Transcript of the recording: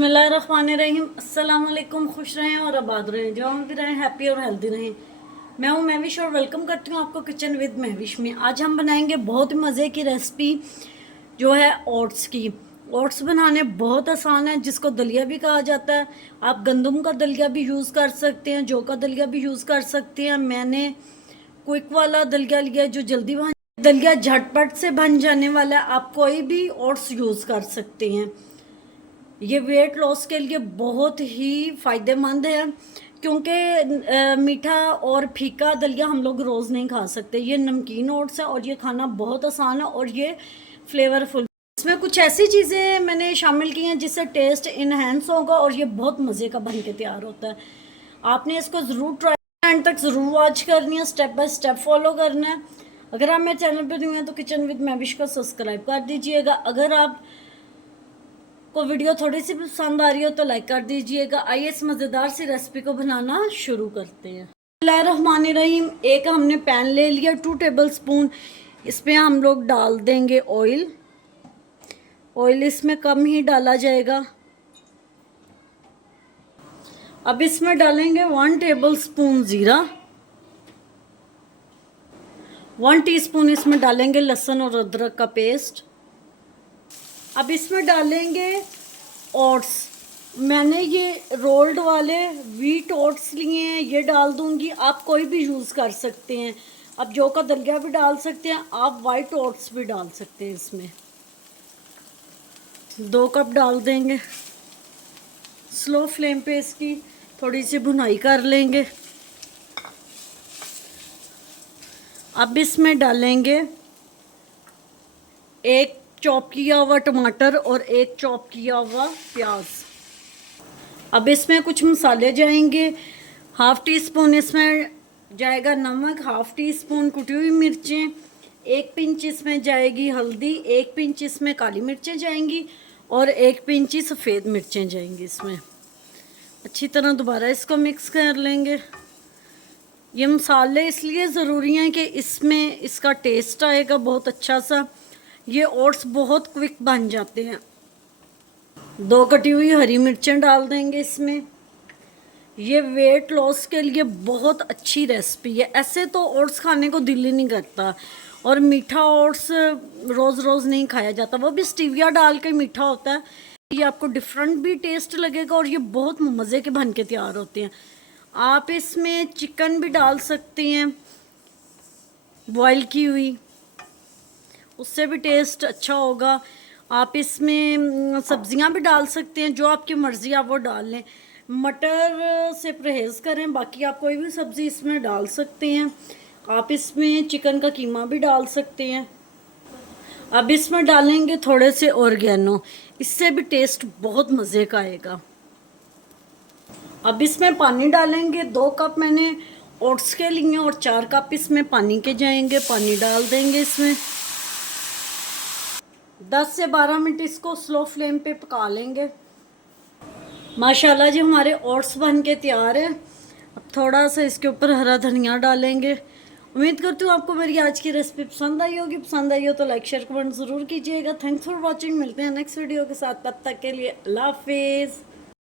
बिस्मिल्लाहिर्रहमानिर्रहीम। अस्सलाम वालेकुम। खुश रहें और आबाद रहें, जो हम भी रहें, हैप्पी और हेल्दी रहें। मैं हूं महविश और वेलकम करती हूं आपको किचन विद महविश में। आज हम बनाएंगे बहुत ही मज़े की रेसिपी जो है ओट्स की। ओट्स बनाने बहुत आसान है, जिसको दलिया भी कहा जाता है। आप गंदम का दलिया भी यूज़ कर सकते हैं, जौ का दलिया भी यूज़ कर सकते हैं। मैंने क्विक वाला दलिया लिया जो जल्दी बन दलिया झटपट से बन जाने वाला है। आप कोई भी ओट्स यूज़ कर सकते हैं। ये वेट लॉस के लिए बहुत ही फ़ायदेमंद है, क्योंकि मीठा और फीका दलिया हम लोग रोज़ नहीं खा सकते। ये नमकीन ओट्स है और ये खाना बहुत आसान है और ये फ्लेवरफुल। इसमें कुछ ऐसी चीज़ें मैंने शामिल की हैं जिससे टेस्ट इन्हेंस होगा और ये बहुत मज़े का बन के तैयार होता है। आपने इसको ज़रूर ट्राई एंड तक ज़रूर वॉच करनी है, स्टेप बाय स्टेप फॉलो करना है। अगर आप मेरे चैनल पर न्यू हैं तो किचन विद महविश को सब्सक्राइब कर दीजिएगा। अगर आप को वीडियो थोड़ी सी पसंद आ रही हो तो लाइक कर दीजिएगा। आइए इस मज़ेदार सी रेसिपी को बनाना शुरू करते हैं। बिस्मिल्लाहिर्रहमानिर्रहीम। एक हमने पैन ले लिया 2 टेबलस्पून। इसमें हम लोग डाल देंगे ऑयल। ऑयल इसमें कम ही डाला जाएगा। अब इसमें डालेंगे 1 टेबलस्पून ज़ीरा। 1 टीस्पून इसमें डालेंगे लहसुन और अदरक का पेस्ट। अब इसमें डालेंगे ओट्स। मैंने ये रोल्ड वाले व्हीट ओट्स लिए हैं, ये डाल दूंगी। आप कोई भी यूज़ कर सकते हैं। आप जौ का दलिया भी डाल सकते हैं, आप वाइट ओट्स भी डाल सकते हैं। इसमें 2 कप डाल देंगे। स्लो फ्लेम पे इसकी थोड़ी सी भुनाई कर लेंगे। अब इसमें डालेंगे 1 चॉप किया हुआ टमाटर और 1 चॉप किया हुआ प्याज। अब इसमें कुछ मसाले जाएंगे। 1/2 टीस्पून इसमें जाएगा नमक, 1/2 टीस्पून कुटी हुई मिर्चें, 1 पिंच इसमें जाएगी हल्दी, 1 पिंच इसमें काली मिर्चें जाएंगी और 1 पिंच ही सफ़ेद मिर्चें जाएंगी। इसमें अच्छी तरह दोबारा इसको मिक्स कर लेंगे। ये मसाले इसलिए ज़रूरी हैं कि इसमें इसका टेस्ट आएगा बहुत अच्छा सा। ये ओट्स बहुत क्विक बन जाते हैं। 2 कटी हुई हरी मिर्चें डाल देंगे इसमें। ये वेट लॉस के लिए बहुत अच्छी रेसिपी है। ऐसे तो ओट्स खाने को दिल ही नहीं करता और मीठा ओट्स रोज़ रोज़ नहीं खाया जाता, वो भी स्टीविया डाल के मीठा होता है। ये आपको डिफरेंट भी टेस्ट लगेगा और ये बहुत मज़े के बन के तैयार होते हैं। आप इसमें चिकन भी डाल सकते हैं बॉयल की हुई, उससे भी टेस्ट अच्छा होगा। आप इसमें सब्जियां भी डाल सकते हैं, जो आपकी मर्ज़ी आप वो डाल लें। मटर से परहेज़ करें, बाकी आप कोई भी सब्ज़ी इसमें डाल सकते हैं। आप इसमें चिकन का कीमा भी डाल सकते हैं। अब इसमें डालेंगे थोड़े से ऑर्गेनो, इससे भी टेस्ट बहुत मज़े का आएगा। अब इसमें पानी डालेंगे। 2 कप मैंने ओट्स के लिए और 4 कप इसमें पानी के जाएंगे। पानी डाल देंगे इसमें। 10 से 12 मिनट इसको स्लो फ्लेम पे पका लेंगे। माशाल्लाह जी हमारे ओट्स बन के तैयार है। अब थोड़ा सा इसके ऊपर हरा धनिया डालेंगे। उम्मीद करती हूँ आपको मेरी आज की रेसिपी पसंद आई होगी। पसंद आई हो तो लाइक शेयर कमेंट ज़रूर कीजिएगा। Thanks for watching. मिलते हैं नेक्स्ट वीडियो के साथ, तब तक के लिए अल्लाह हाफिज़।